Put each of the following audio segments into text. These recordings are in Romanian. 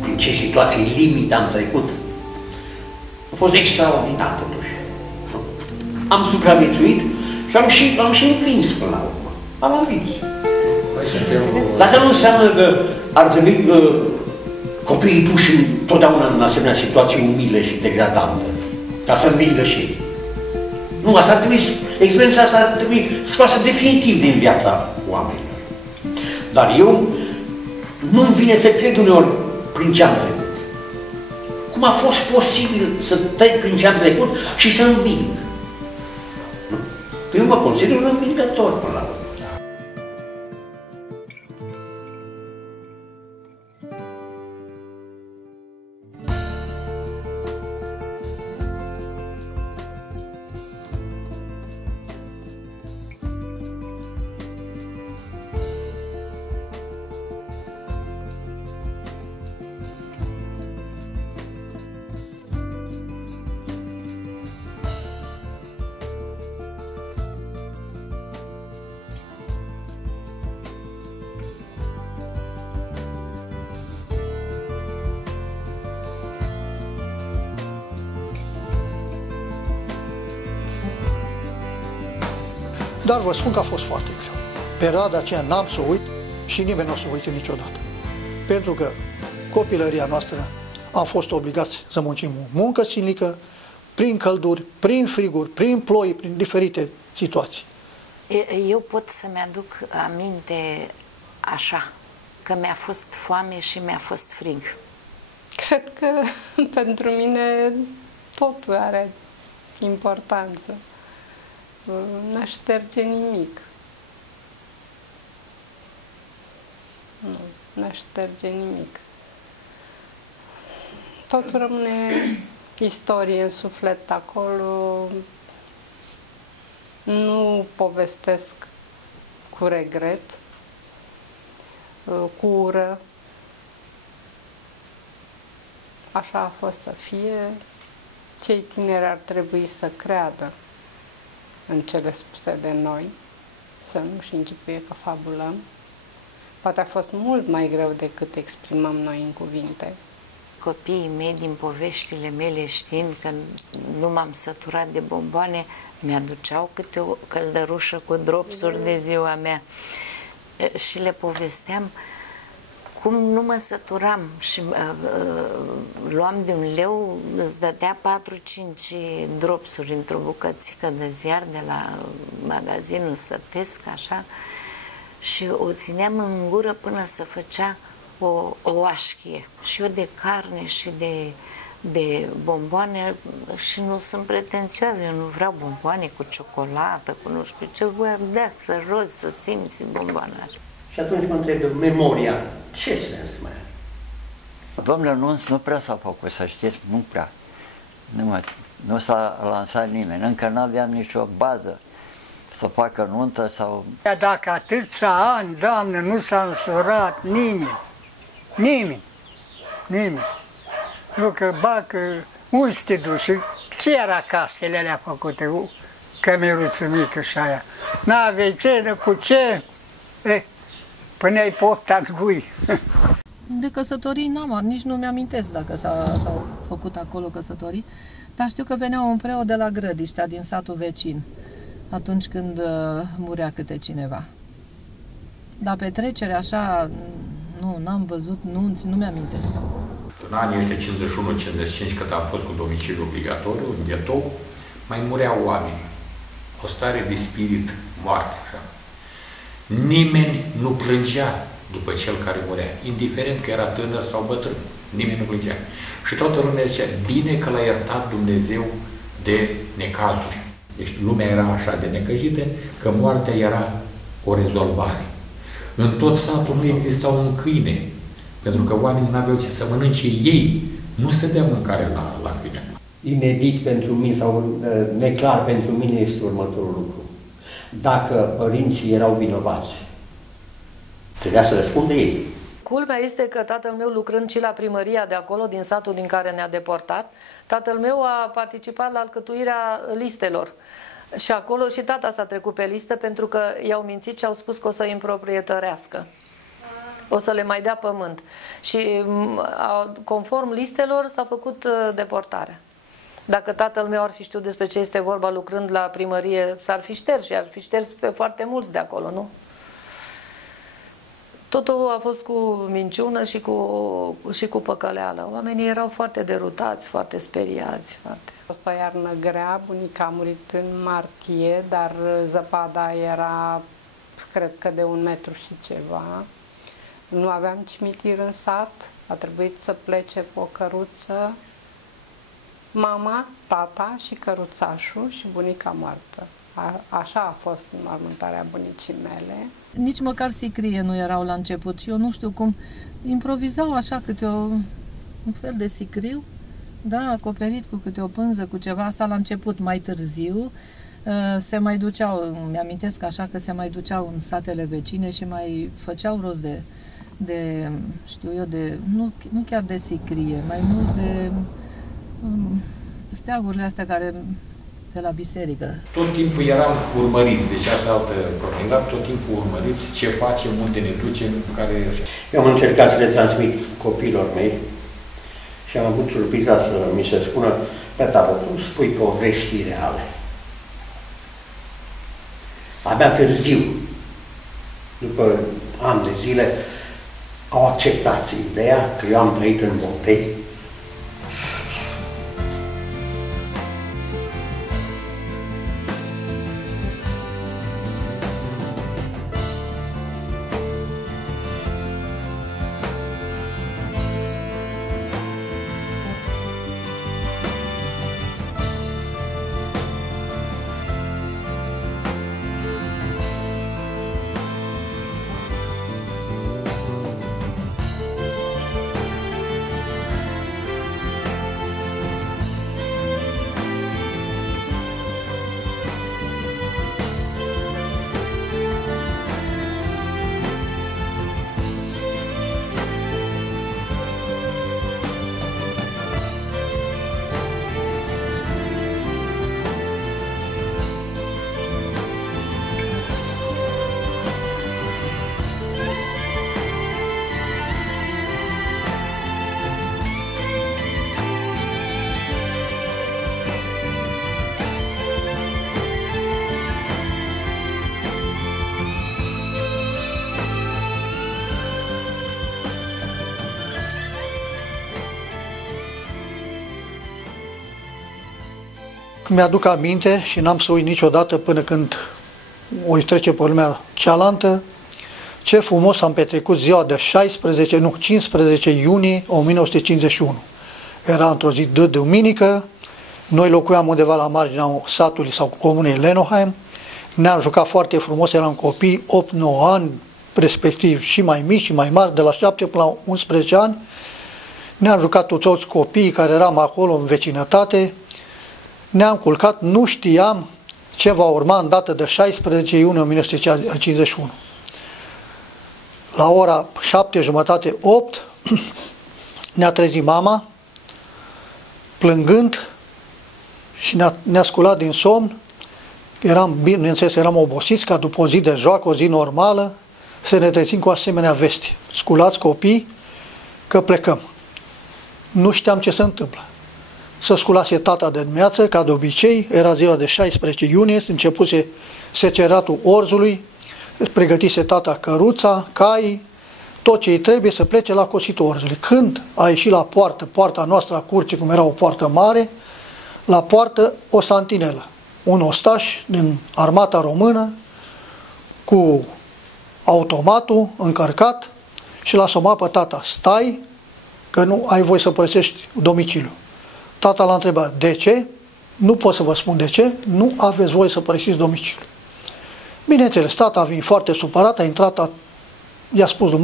prin ce situații limite am trecut. A fost extraordinar totuși. Am supraviețuit și am și învins până la urmă. Am învins. Dar asta nu înseamnă că ar trebui copiii puși întotdeauna în asemenea situații umile și degradante, ca să învingă și ei. Nu, asta ar trebui, experiența asta ar trebui scoasă definitiv din viața oamenilor. Dar eu nu-mi vine să cred uneori prin ce am trecut. Cum a fost posibil să trec prin ce am trecut și să înving? Eu mă consider un învingător până la urmă. Dar vă spun că a fost foarte greu. Perioada aceea n-am să o uit și nimeni nu o să o uite niciodată. Pentru că copilăria noastră am fost obligați să muncim muncă silnică, prin călduri, prin friguri, prin ploi, prin diferite situații. Eu pot să-mi aduc aminte așa, că mi-a fost foame și mi-a fost frig. Cred că pentru mine totul are importanță. N-aș șterge nimic. Nu, n-aș șterge nimic. Totul rămâne istorie în suflet acolo. Nu povestesc cu regret, cu ură. Așa a fost să fie. Cei tineri ar trebui să creadă în cele spuse de noi, să nu-și închipuie că fabulăm. Poate a fost mult mai greu decât exprimăm noi în cuvinte. Copiii mei, din poveștile mele, știind că nu m-am săturat de bomboane, mi-aduceau câte o căldărușă cu dropsuri de ziua mea. Și le povesteam cum nu mă săturam și luam de un leu, îți dădea 4-5 dropsuri într-o bucățică de ziar de la magazinul sătesc, așa, și o țineam în gură până să făcea o oașchie. Și eu de carne și de bomboane, și nu sunt pretențioasă, eu nu vreau bomboane cu ciocolată, cu nu știu ce, voiam să rozi, să simți bomboana. Și atunci mă întreb, memoria, ce sens mai are? Domnule, nu prea s-a făcut, să știți, nu prea. Nu s-a lansat nimeni, încă nu aveam nicio bază să facă nuntă sau... Dacă atâția ani, Doamne, nu s-a însurat nimeni, nimeni. Nu că bacă, unde să te duci? Ce era casele alea făcute, cămeruță mică și aia? N-aveai ce, cu ce? Puneai pofta în gui. De căsătorii n-am, nici nu mi-amintesc dacă s-au făcut acolo căsătorii, dar știu că venea un preot de la Grădiștea, din satul vecin, atunci când murea câte cineva. Dar petrecerea așa, nu, n-am văzut nunți, nu mi-amintesc. În anii ăștia 51-55, când am fost cu domiciliu obligatoriu, în ghetou, mai mureau oameni. O stare de spirit moarte, așa. Nimeni nu plângea după cel care murea, indiferent că era tânăr sau bătrân. Nimeni nu plângea. Și toată lumea zicea, bine că l-a iertat Dumnezeu de necazuri. Deci lumea era așa de necăjită că moartea era o rezolvare. În tot satul nu exista un câine, pentru că oamenii nu aveau ce să mănânce ei. Nu se dea mâncare la câine. Inedit pentru mine sau neclar pentru mine este următorul lucru. Dacă părinții erau vinovați, trebuia să răspundă ei. Culmea este că tatăl meu, lucrând și la primăria de acolo, din satul din care ne-a deportat, tatăl meu a participat la alcătuirea listelor. Și acolo și tata s-a trecut pe listă pentru că i-au mințit și au spus că o să îi împroprietărească. o să le mai dea pământ. Și conform listelor s-a făcut deportarea. Dacă tatăl meu ar fi știut despre ce este vorba lucrând la primărie, s-ar fi șters și ar fi șters pe foarte mulți de acolo, nu? Totul a fost cu minciună și cu păcăleală. Oamenii erau foarte derutați, foarte speriați. Foarte. A fost o iarnă grea, bunica a murit în martie, dar zăpada era, cred că de 1 metru și ceva. Nu aveam cimitir în sat, a trebuit să plece cu o căruță mama, tata și căruțașul și bunica moartă. Așa a fost înmormântarea bunicii mele. Nici măcar sicrie nu erau la început și eu nu știu cum improvizau așa câte un fel de sicriu, da, acoperit cu câte o pânză, cu ceva, asta la început. Mai târziu se mai duceau, mi-amintesc așa că se mai duceau în satele vecine și mai făceau rost de știu eu, nu chiar de sicrie, mai mult de steagurile astea care de la biserică. Tot timpul eram urmăriți, deci asta altă problemă, tot timpul urmăriți ce facem, unde ne ducem, care... Eu am încercat să le transmit copiilor mei și am avut surpriza să mi se spună: bă, tată, tu spui povești reale. Abia târziu, după ani de zile, au acceptat ideea că eu am trăit în Bontei. Mi-aduc aminte și n-am să uit niciodată până când o trece pe lumea cealaltă, ce frumos am petrecut ziua de 15 iunie 1951. Era într-o zi de duminică, noi locuiam undeva la marginea satului sau comunei Lenoheim, ne-am jucat foarte frumos, eram copii, 8-9 ani, respectiv și mai mici și mai mari, de la 7 până la 11 ani, ne-am jucat toți copiii care eram acolo în vecinătate, ne-am culcat, nu știam ce va urma în data de 16 iunie 1951. La ora 7:30, 8, ne-a trezit mama, plângând, și ne-a sculat din somn. Bineînțeles, eram obosiți, ca după o zi de joacă, o zi normală, să ne trezim cu asemenea vesti. Sculați copii, că plecăm. Nu știam ce se întâmplă. Să sculase tata de dimineață, ca de obicei, era ziua de 16 iunie, începuse seceratul orzului, pregătise tata căruța, caii, tot ce îi trebuie să plece la cositul orzului. Când a ieșit la poarta noastră a curții, cum era o poartă mare, la poartă o santinelă, un ostaș din armata română, cu automatul încărcat, și l-a somat pe tata: stai, că nu ai voie să părăsești domiciliul. Tata l-a întrebat: de ce? Nu pot să vă spun de ce, nu aveți voie să părăsiți domiciliul. Bineînțeles, tata a venit foarte supărat, a intrat, i-a spus lui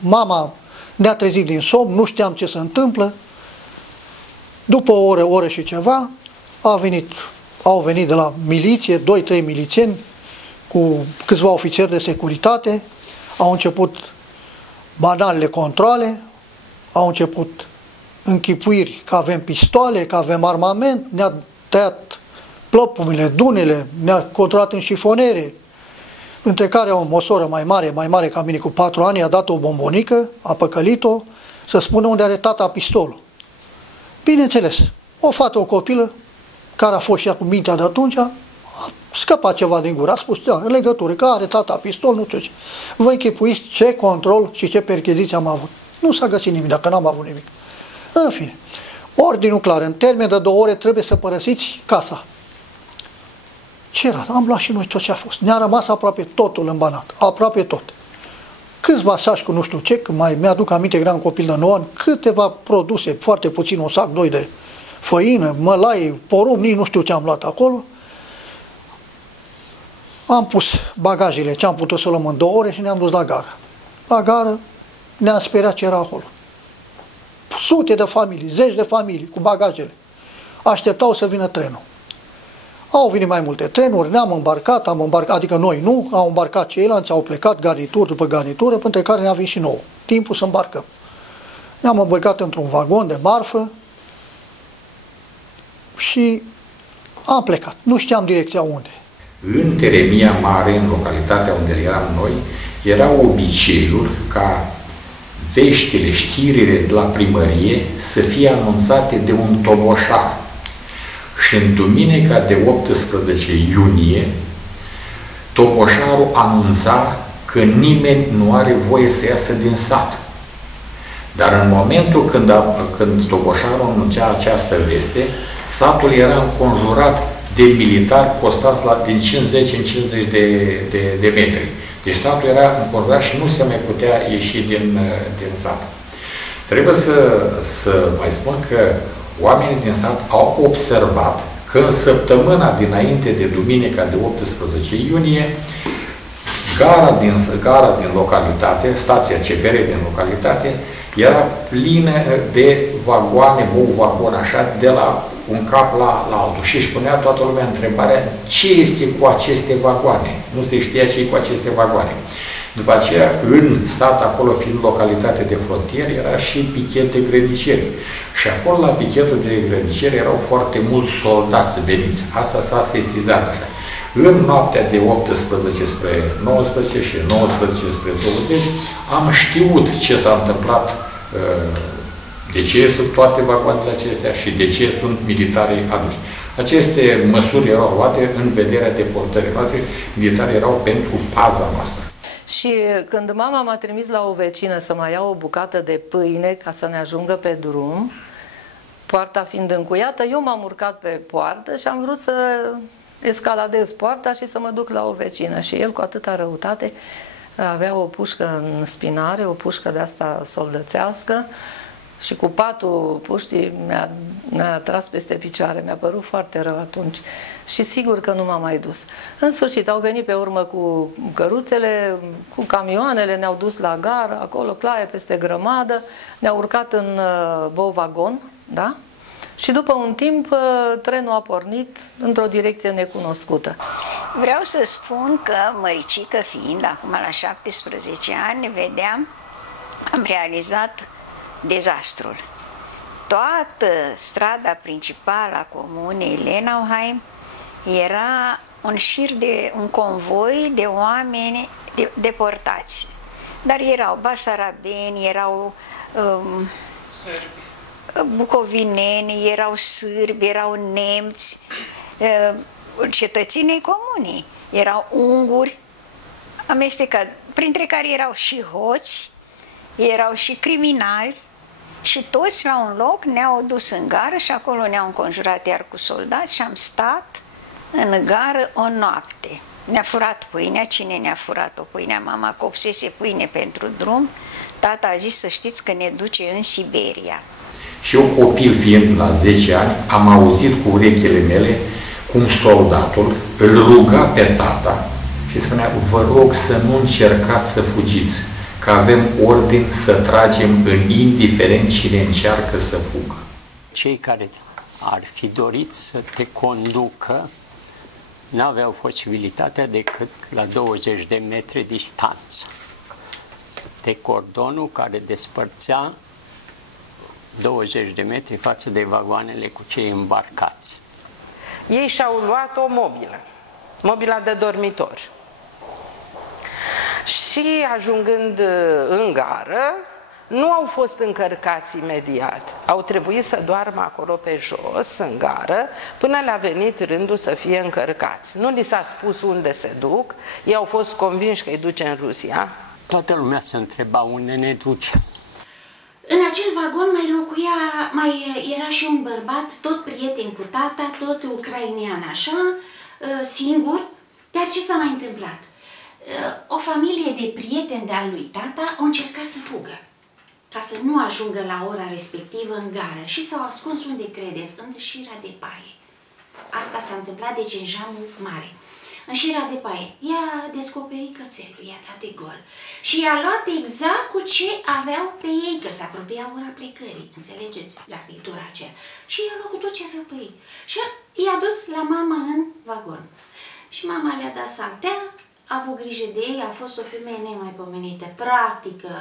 mama ne-a trezit din somn, nu știam ce se întâmplă. După o oră și ceva, au venit de la miliție, 2-3 milițieni, cu câțiva ofițeri de securitate, au început banalele controle, au început închipuiri că avem pistoale, că avem armament, ne-a tăiat plăpumile, dunele, ne-a controlat în șifonere, între care o mosoră mai mare ca mine cu 4 ani, a dat o bombonică, a păcălit-o, să spună unde are tata pistolul. Bineînțeles, o fată, o copilă, care a fost și ea cu mintea de atunci, a scăpat ceva din gură, a spus, da, în legătură, că are tata pistol, nu știu ce. Vă închipuiți ce control și ce percheziții am avut. Nu s-a găsit nimic, dacă n-am avut nimic. În fine, ordinul clar, în termen de 2 ore trebuie să părăsiți casa. Ce era? Am luat și noi tot ce a fost. Ne-a rămas aproape totul în banat, aproape tot. Câțiva saci cu nu știu ce, că mai mi-aduc aminte că eram copil de 9 ani, câteva produse, foarte puțin, un sac, 2 de făină, mălai, porumb, nici nu știu ce am luat acolo. Am pus bagajele, ce am putut să luăm în 2 ore și ne-am dus la gară. La gară ne-am speriat ce era acolo. Sute de familii, 10 de familii cu bagajele. Așteptau să vină trenul. Au venit mai multe trenuri, ne-am îmbarcat, adică noi nu, au îmbarcat ceilalți, au plecat garnitură după garnitură, între care ne-a venit și nouă. Timpul să îmbarcăm. Ne-am îmbarcat într-un vagon de marfă și am plecat. Nu știam direcția unde. În Teremia Mare, în localitatea unde eram noi, era obiceiul ca veștile, știrile de la primărie să fie anunțate de un toboșar. Și în duminica de 18 iunie, toboșarul anunța că nimeni nu are voie să iasă din sat. Dar în momentul când toboșarul anunța această veste, satul era înconjurat de militari postați din 50 în 50 de metri. Deci satul era înconjurat și nu se mai putea ieși din sat. Trebuie să mai spun că oamenii din sat au observat că în săptămâna dinainte de duminica de 18 iunie, gara din localitate, stația CFR din localitate, era plină de vagoane, vagon așa, de la un cap la altul. Și își punea toată lumea întrebarea ce este cu aceste vagoane. Nu se știa ce e cu aceste vagoane. După aceea, în sat, acolo fiind localitate de frontieră, era și pichet de grăniceri. Și acolo, la pichetul de grăniceri, erau foarte mulți soldați veniți. Asta s-a sesizat așa. În noaptea de 18 spre 19 și 19 spre 20, am știut ce s-a întâmplat, de ce sunt toate vagoanele acestea și de ce sunt militarii aduși. Aceste măsuri erau luate în vederea deportării noastre. Militarii erau pentru paza noastră. Și când mama m-a trimis la o vecină să mai ia o bucată de pâine ca să ne ajungă pe drum, poarta fiind încuiată, eu m-am urcat pe poartă și am vrut să escaladez poarta și să mă duc la o vecină. Și el, cu atâta răutate, avea o pușcă în spinare, o pușcă de asta soldățească, și cu patul puștii mi-a tras peste picioare. Mi-a părut foarte rău atunci. Și sigur că nu m-am mai dus. În sfârșit, au venit pe urmă cu căruțele, cu camioanele, ne-au dus la gară, acolo, claie peste grămadă, ne-au urcat în vagon, da? Și după un timp, trenul a pornit într-o direcție necunoscută. Vreau să spun că, măricică fiind, acum la 17 ani, vedeam, am realizat dezastrul. Toată strada principală a comunei Lenauheim era un convoi de oameni deportați. Dar erau basarabeni, erau bucovineni, erau sârbi, erau nemți, cetățenii comunii, erau unguri amestecați, printre care erau și hoți, erau și criminali, și toți la un loc ne-au dus în gară și acolo ne-au înconjurat iar cu soldați și am stat în gară o noapte. Ne-a furat pâinea. Cine ne-a furat-o pâinea? Mama copsese pâine pentru drum. Tata a zis să știți că ne duce în Siberia. Și eu, copil fiind la 10 ani, am auzit cu urechile mele cum soldatul îl ruga pe tata și spunea: vă rog să nu încercați să fugiți, că avem ordin să tragem în indiferent cine încearcă să fugă. Cei care ar fi dorit să te conducă n-aveau posibilitatea decât la 20 de metri distanță de cordonul care despărțea 20 de metri față de vagoanele cu cei îmbarcați. Ei și-au luat o mobilă, mobila de dormitor. Și ajungând în gară, nu au fost încărcați imediat. Au trebuit să doarmă acolo pe jos, în gară, până le-a venit rândul să fie încărcați. Nu li s-a spus unde se duc, ei au fost convinși că îi duce în Rusia. Toată lumea se întreba unde ne duce. În acel vagon era și un bărbat, tot prieten cu tata, tot ucrainean așa, singur. Dar ce s-a mai întâmplat? O familie de prieteni de-al lui tata au încercat să fugă, ca să nu ajungă la ora respectivă în gară și s-au ascuns, unde credeți? În șira de paie. Asta s-a întâmplat deci în Jamul Mare. În șira de paie. I-a descoperit cățelul, i-a dat de gol. Și i-a luat exact cu ce aveau pe ei, că se apropia ora plecării, înțelegeți, la ritura aceea. Și i-a luat cu tot ce aveau pe ei. Și i-a dus la mama în vagon. Și mama le-a dat saltea, a avut grijă de ei, a fost o femeie nemaipomenită, practică,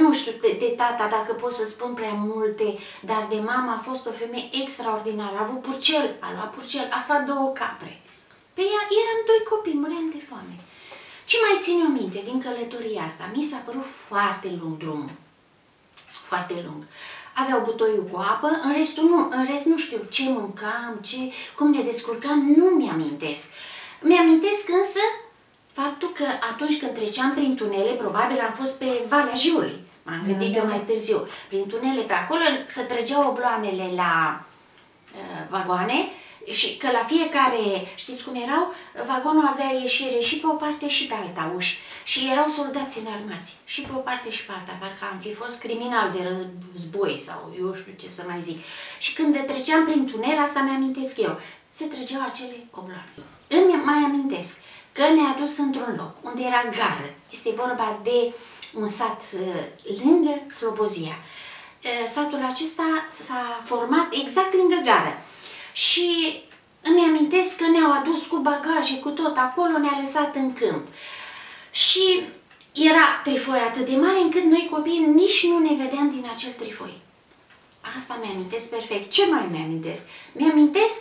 nu știu de tata dacă pot să spun prea multe, dar de mama a fost o femeie extraordinară, a avut purcel, a luat purcel, a luat 2 capre. Pe ea eram 2 copii, muream de foame. Ce mai țin eu minte din călătoria asta? Mi s-a părut foarte lung drumul, foarte lung. Aveau butoiul cu apă, în rest nu știu ce mâncam, cum ne descurcam, nu mi-amintesc. Mi-amintesc însă faptul că atunci când treceam prin tunele, probabil am fost pe Valea Jiului, m-am gândit că mai târziu, prin tunele pe acolo, se trăgeau obloanele la vagoane și că la fiecare, știți cum erau, vagonul avea ieșire și pe o parte și pe alta uși și erau soldați înarmați și pe o parte și pe alta, parcă am fi fost criminal de război sau eu știu ce să mai zic. Și când treceam prin tunel, asta mi-amintesc eu, se trăgeau acele obloane. Îmi mai amintesc că ne-a dus într-un loc unde era gară. Este vorba de un sat lângă Slobozia. Satul acesta s-a format exact lângă gară. Și îmi amintesc că ne-au adus cu bagaje, cu tot acolo, ne-a lăsat în câmp. Și era trifoi atât de mare încât noi copiii nici nu ne vedeam din acel trifoi. Asta mi-amintesc perfect. Ce mai mi-amintesc? Mi-amintesc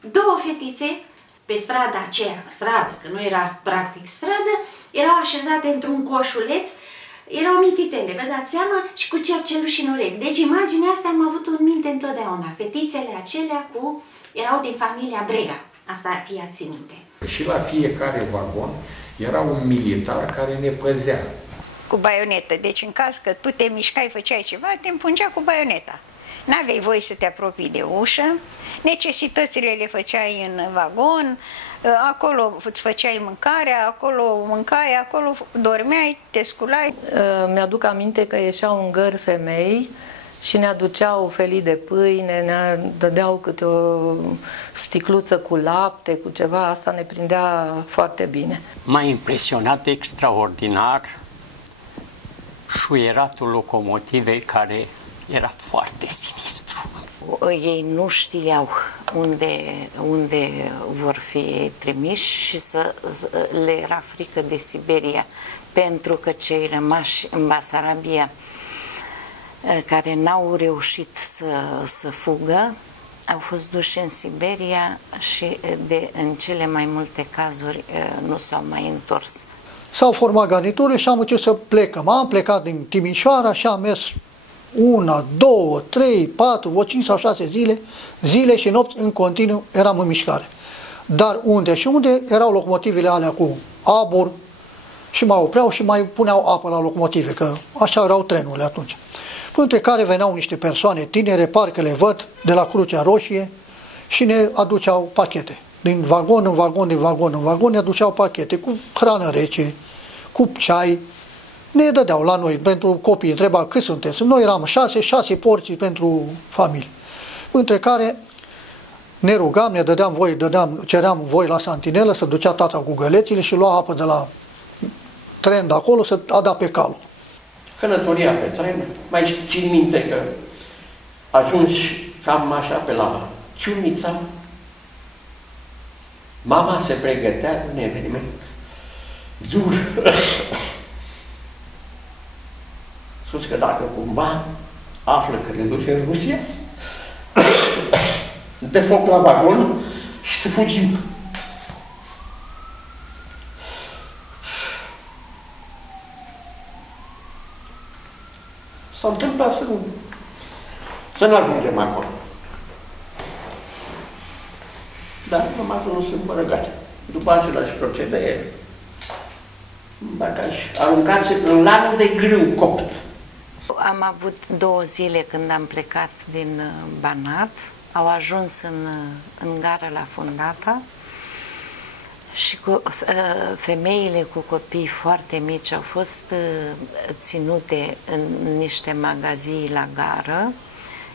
2 fetițe pe strada aceea, că nu era practic stradă, erau așezate într-un coșuleț, erau mititele, vă dați seama, și cu cerceluși în urechi. Deci imaginea asta am avut în minte întotdeauna. Fetițele acelea erau din familia Brega. Asta i-ar țin minte. Și la fiecare vagon era un militar care ne păzea. Cu baionetă. Deci în caz că tu te mișcai, făceai ceva, te împungea cu baioneta. N-aveai voie să te apropii de ușă, necesitățile le făceai în vagon, acolo îți făceai mâncarea, acolo mâncai, acolo dormeai, te sculai. Mi-aduc aminte că ieșeau în gări femei și ne aduceau felii de pâine, ne dădeau câte o sticluță cu lapte, cu ceva, asta ne prindea foarte bine. M-a impresionat extraordinar șuieratul locomotivei, care era foarte sinistru. Ei nu știau unde vor fi trimiși și le era frică de Siberia, pentru că cei rămași în Basarabia, care n-au reușit să fugă, au fost duși în Siberia și în cele mai multe cazuri nu s-au mai întors. S-au format garnituri și am început să plecăm. Am plecat din Timișoara și am mers 1, 2, 3, 4, 5 sau 6 zile și nopți în continuu eram în mișcare. Dar unde și unde erau locomotivele alea cu abur și mai opreau și mai puneau apă la locomotive, că așa erau trenurile atunci. Între care veneau niște persoane tinere, parcă le văd, de la Crucea Roșie și ne aduceau pachete. Din vagon în vagon, din vagon în vagon, ne aduceau pachete cu hrană rece, cu ceai. Ne dădeau la noi, pentru copii, întreba cât sunteți. Noi eram 6 porții pentru familie. Între care ne rugam, ne dădeam voie, ceream voie la santinelă, să ducea tata cu gălețile și lua apă de la tren de acolo să ada pe calul. Călătoria pe tren, mai țin minte că ajungi cam așa pe la Ciunița, mama se pregătea un eveniment dur. Spus că dacă cumva află că ne duce în Rusia, dă foc la vagon și să fugim. S-a întâmplat să nu ajungem acolo. Dar am ajuns în Bărăgani. După același procedee, bagaj aruncați în lanul de grâu copt. Am avut 2 zile când am plecat din Banat, au ajuns în gară la Fundata și femeile cu copii foarte mici au fost ținute în niște magazii la gară,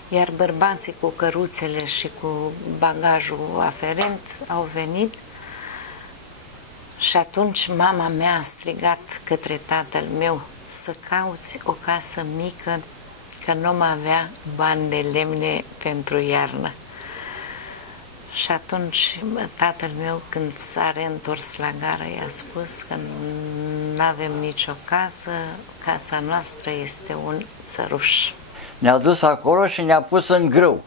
iar bărbații cu căruțele și cu bagajul aferent au venit și atunci mama mea a strigat către tatăl meu să cauți o casă mică, că nu mai avea bani de lemne pentru iarnă. Și atunci tatăl meu, când s-a reîntors la gară, i-a spus că nu avem nicio casă, casa noastră este un țăruș. Ne-a dus acolo și ne-a pus în grâu.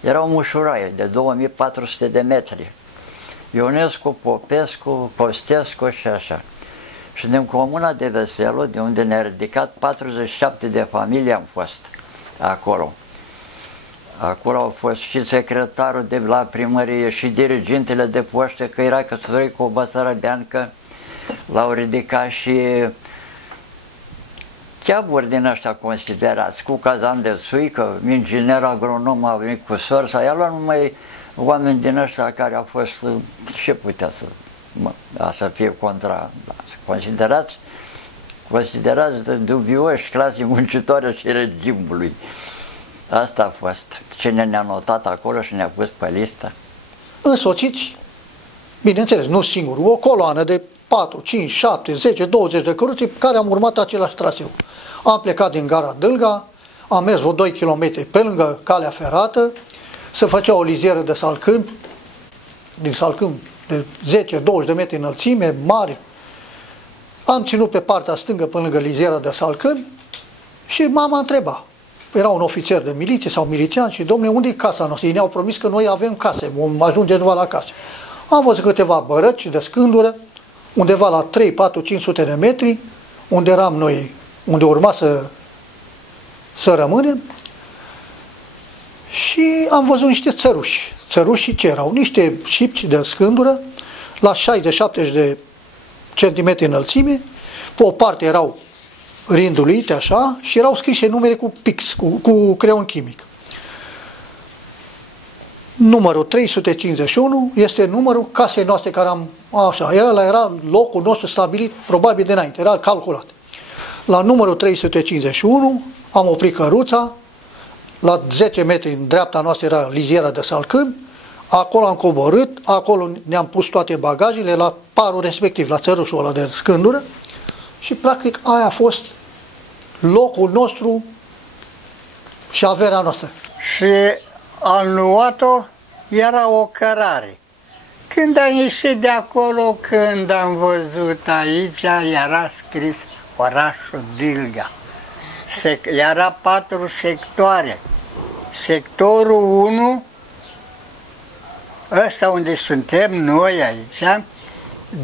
Era o mușuraie de 2400 de metri. Ionescu, Popescu, Costescu și așa. Și din comuna de Veselu, de unde ne-a ridicat 47 de familii am fost acolo. Acolo au fost și secretarul de la primărie și dirigintele de poște, că era căsătorit cu o basarabeancă, l-au ridicat și cheaburi din ăștia considerați, cu cazan de suică, inginer agronom a venit cu sorsa, i-a luat numai oameni din ăștia care au fost, și putea să fie contra, considerați dubioși clasii muncitoare și regimului. Asta a fost. Cine ne-a notat acolo și ne-a pus pe listă? Însoțiți, bineînțeles, nu singur, o coloană de 4, 5, 7, 10, 20 de căruțe care am urmat același traseu. Am plecat din gara Dâlga, am mers vreo 2 km pe lângă calea ferată, se făcea o lizieră de salcâmi, din salcâmi de 10-20 de metri înălțime, mari. Am ținut pe partea stângă pe lângă liziera de salcâmi și mama întreba. Era un ofițer de miliție sau milițian și, domnule, unde e casa noastră? Ei ne-au promis că noi avem case, vom ajunge undeva la case. Am văzut câteva bărăci de scândură, undeva la 3, 4, 500 de metri, unde eram noi, unde urma să rămânem. Și am văzut niște țăruși. Țărușii ce erau? Niște șipci de scândură, la 60-70 de centimetri înălțime, pe o parte erau rinduluite așa și erau scrise numere cu pix, cu creion chimic. Numărul 351 este numărul casei noastre care am, așa, era locul nostru stabilit probabil de înainte, era calculat. La numărul 351 am oprit căruța, la 10 metri în dreapta noastră era liziera de salcâmi, acolo am coborât, acolo ne-am pus toate bagajele la parul respectiv, la țărușul ăla de scândură și practic aia a fost locul nostru și averea noastră. Și am luat-o, era o cărare. Când am ieșit de acolo, când am văzut aici, era scris orașul Dâlga. Era 4 sectoare. Sectorul 1, ăsta unde suntem noi aici,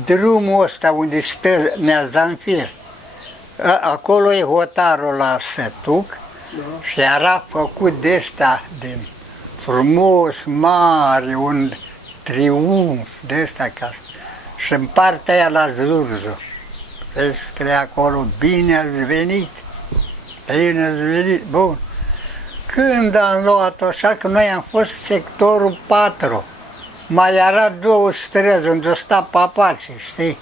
drumul ăsta unde stă Neazanfir, acolo e hotarul la Sătuc și era făcut de ăsta, de frumos, mare, un triumf de ăsta ca și în partea aia la Zurzu. Vezi, scrie acolo, bine ați venit, bine ați venit, bun. Când am luat-o așa, că noi am fost sectorul 4, mai era 2 străzi unde sta papații, știi?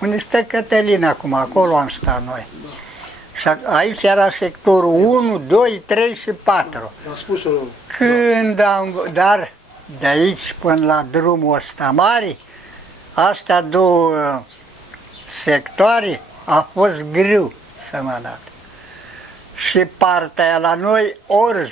Unde stă Cătălina acum, acolo am stat noi. Și aici era sectorul 1, 2, 3 și 4. Când dar de aici până la drumul ăsta mare, astea 2 sectoare a fost greu să mă dat. Și partea aia la noi, orz.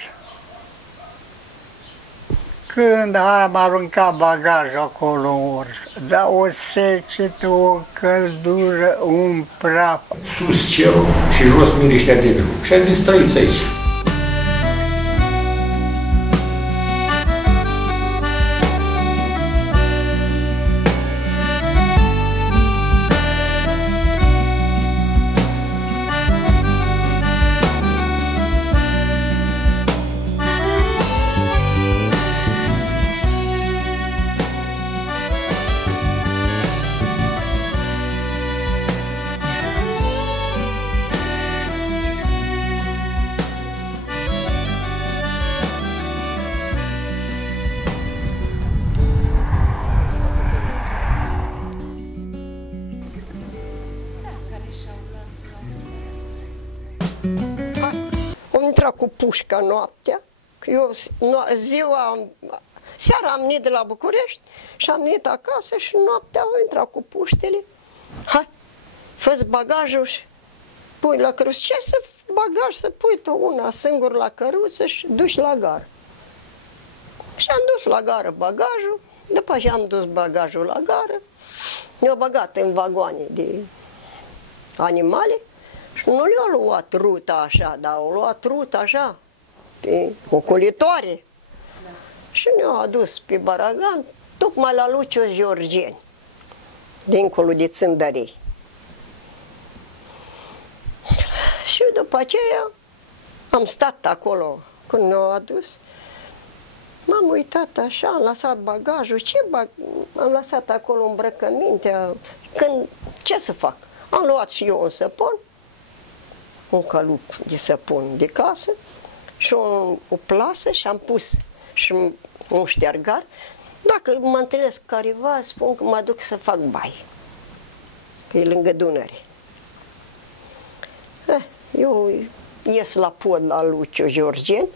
Când am aruncat bagajul acolo, orz, da, o secetă, o căldură, un praf. Sus cerul și jos miriștea de grâu. Și a zis, trăiți aici. intrat cu pușca noaptea, eu seara am venit de la București și am venit acasă și noaptea am intrat cu puștele. Hai, fă-ți bagajul și pui la căruță. Ce să bagaj să pui tu una singur la căruță și duci la gară? Și am dus la gară bagajul, după ce am dus bagajul la gară, ne-au băgat în vagoane de animale și nu le-au luat ruta așa, dar au luat ruta așa, pe ocolitoare. Da. Și ne-au adus pe Baragan, tocmai la Luciu Georgeni, dincolo de Țândărei. Și după aceea am stat acolo când ne-au adus. M-am uitat așa, am lăsat bagajul, am lăsat acolo îmbrăcămintea. Ce să fac? Am luat și eu un săpun, un calup de săpun de casă și o plasă și am pus și un ștergar. Dacă mă întâlnesc cu careva, spun că mă duc să fac baie, că e lângă Dunăre. Eu ies la pod la Luciu Georgeni,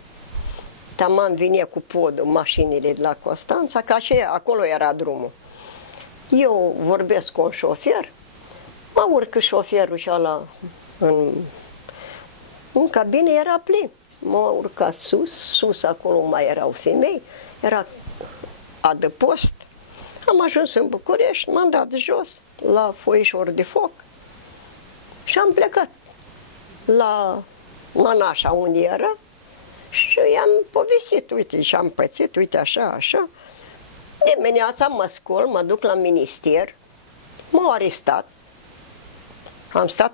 tamam vine cu podul mașinile de la Constanța, că așa, acolo era drumul. Eu vorbesc cu un șofer, mă urcă șoferul și ăla în cabine, era plin. M-a urcat sus acolo mai erau femei, era adăpost. Am ajuns în București, m-am dat jos la foișor de foc și am plecat la Mănașa unde era și i-am povestit, uite, și am pățit, uite, așa, așa. Dimineața mă scol, mă duc la minister, m-au arestat. Am stat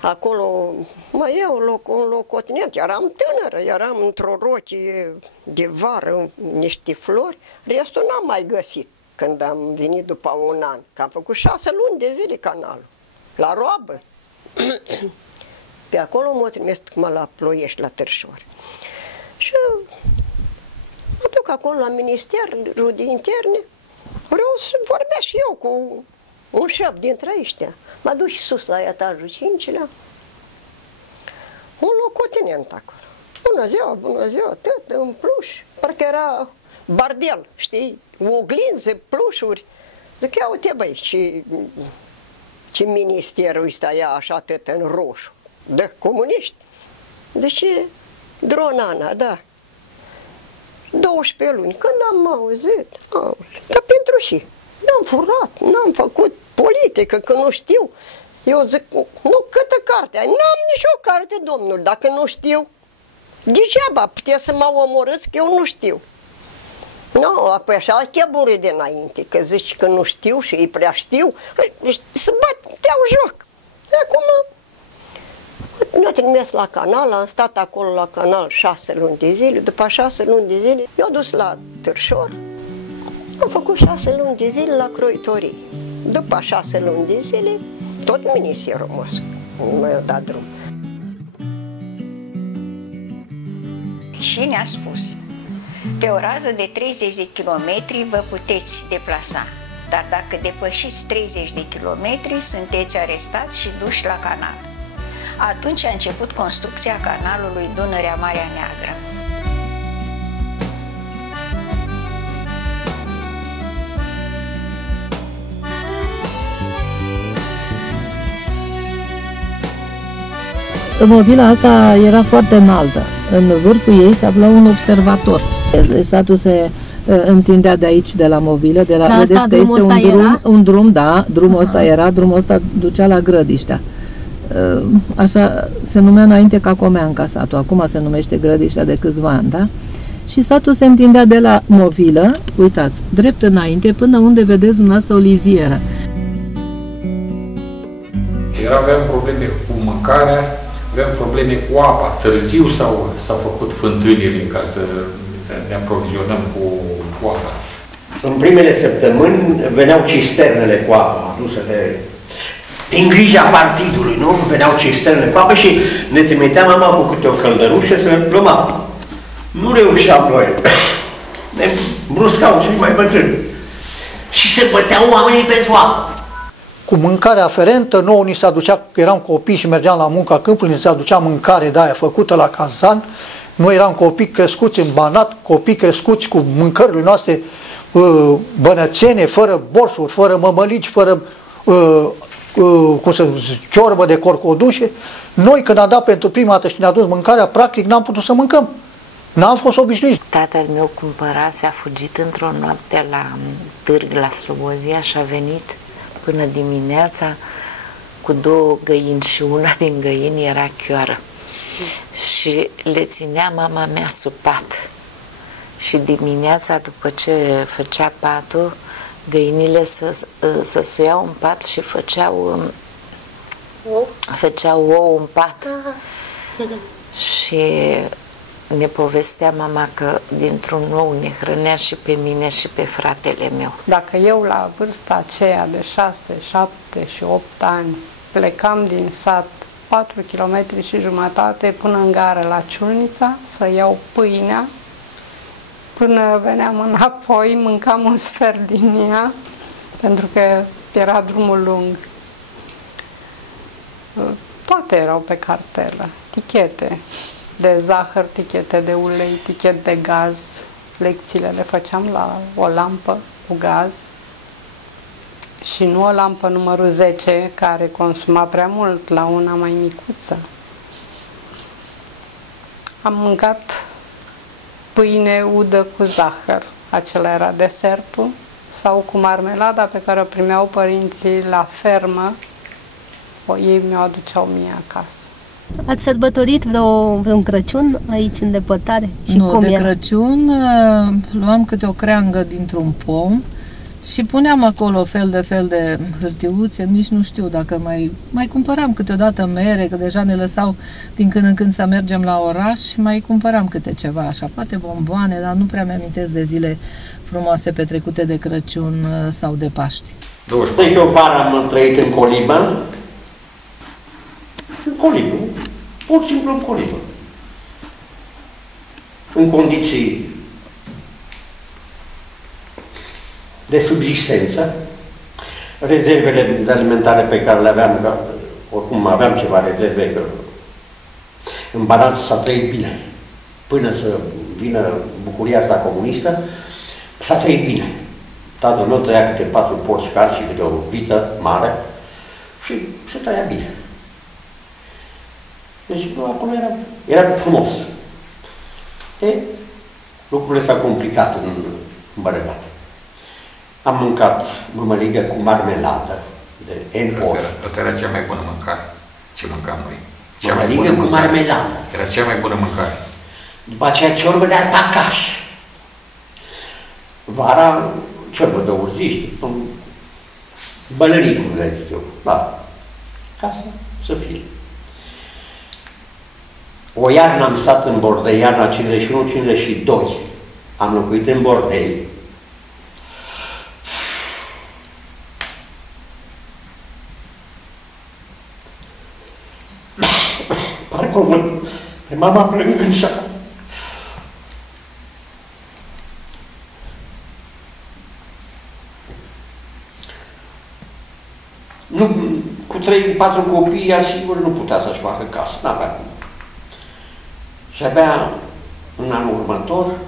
acolo, mă iau un locotenent, eram tânără, eram într-o rochie de vară, niște flori, restul n-am mai găsit când am venit după un an, că am făcut 6 luni de zile canalul, la roabă. Pe acolo mă trimis la Ploiești, la Târșor. Și mă duc acolo la Ministerul de Interne, vreau să vorbesc și eu cu un șef dintre ăștia. Mă duc și sus la etajul 5-lea, un locotenent acolo. Bună ziua, tot în pluș. Parcă era bardel, știi, oglinze, plușuri. Zic, ia uite băi, ce ministerul ăsta ia așa tot în roșu. De comuniști. Deci, Dronana, da. 12 luni. Când am auzit, dar pentru și n-am furat, n-am făcut politică, că nu știu. Eu zic, nu, câtă carte ai? N-am nicio carte, domnul, dacă nu știu. Degeaba puteți să mă omorâți, că eu nu știu. Nu, apoi așa cheburi de înainte, că zici că nu știu și ei prea știu, să bateau joc. Acum ne-au trimis la canal, am stat acolo la canal 6 luni de zile, după 6 luni de zile ne-au dus la Târșor, am făcut 6 luni de zile la croitorie. După 6 luni de zile, tot ministerul mi-a dat drum. Și ne-a spus, pe o rază de 30 de kilometri vă puteți deplasa, dar dacă depășiți 30 de kilometri, sunteți arestați și duși la canal. Atunci a început construcția canalului Dunărea-Marea Neagră. Movila asta era foarte înaltă. În vârful ei se afla un observator. Satul se întindea de aici, de la movilă, de la, da, vedeți că este un drum, da, drumul ăsta era, drumul ăsta ducea la Grădiștea. Așa se numea înainte Cacomeanca satul, acum se numește Grădiștea de câțiva ani, da? Și satul se întindea de la movilă, uitați, drept înainte, până unde vedeți dumneavoastră o lizieră. Aveam probleme cu mâncarea, aveam probleme cu apa. Târziu s-au făcut fântânile ca să ne aprovizionăm cu apa. În primele săptămâni veneau cisternele cu apă adusă din grija partidului, nu? Veneau cisternele cu apă și ne trimitea mama cu câte o căldărușă să luăm apă. Nu reușeam noi. Ne bruscau cei mai bătrâni. Și se băteau oamenii pentru apă. cu mâncare aferentă, nouă ni se aducea, că eram copii și mergeam la munca câmpului, ni se aducea mâncare de aia făcută la cazan. Noi eram copii crescuți în Banat, copii crescuți cu mâncările noastre bănățene, fără borșuri, fără mămălici, fără ciorbă de corcodușe. Noi, când am dat pentru prima dată și ne-a dus mâncarea, practic n-am putut să mâncăm. N-am fost obișnuiți. Tatăl meu cumpărase, a fugit într-o noapte la târg la Slobozia și a venit până dimineața cu 2 găini și una din găini era chioară. Și le ținea mama mea sub pat. Și dimineața, după ce făcea patul, găinile să suiau în pat și făceau ou în pat. Și ne povestea mama că dintr-un ou ne hrănea și pe mine și pe fratele meu. Dacă eu la vârsta aceea de 6, 7 și 8 ani plecam din sat 4 km și jumătate până în gară la Ciulnița să iau pâinea, până veneam înapoi, mâncam un sfert din ea, pentru că era drumul lung. Toate erau pe cartelă, tichete de zahăr, tichete de ulei, tichet de gaz. Lecțiile le făceam la o lampă cu gaz și nu o lampă numărul 10, care consuma prea mult, la una mai micuță. Am mâncat pâine udă cu zahăr, acela era desertul, sau cu marmelada pe care o primeau părinții la fermă, ei mi-o aduceau mie acasă. Ați sărbătorit vreun Crăciun aici în depărtare? Și nu, cum de era? Crăciun luam câte o creangă dintr-un pom și puneam acolo fel de hârtiuțe, nici nu știu dacă mai cumpăram câteodată mere, că deja ne lăsau din când în când să mergem la oraș și mai cumpăram câte ceva așa, poate bomboane, dar nu prea mi-amintesc de zile frumoase petrecute de Crăciun sau de Paști. Deci o vară am trăit în colibă, pur și simplu în colibă, în condiții de subzistență, rezervele de alimentare pe care le aveam, că oricum aveam ceva rezerve, că în Banat s-a trăit bine. Până să vină bucuria asta comunistă, s-a trăit bine. Tatăl meu tăia câte 4 porci carci și câte o vită mare și se trăia bine. Deci acolo era frumos. Lucrurile s-au complicat în Bărăgan. Am mâncat mămăligă cu marmeladă de N ori. Asta era cea mai bună mâncare. Ce mâncam noi. Mămăligă cu marmeladă. Era cea mai bună mâncare. După aceea ciorbă de alpacaș. Vara ciorbă de urziști. Bălării, cum le zic eu. Da. Ca să fie. O iarnă am stat în Bordei, iarna 51-52. Am locuit în Bordei. Parcă o văd pe mama plângând și acum. Nu, cu 3-4 copii, ea sigur nu putea să-și facă casă, n-avea cum. Și abia în anul următor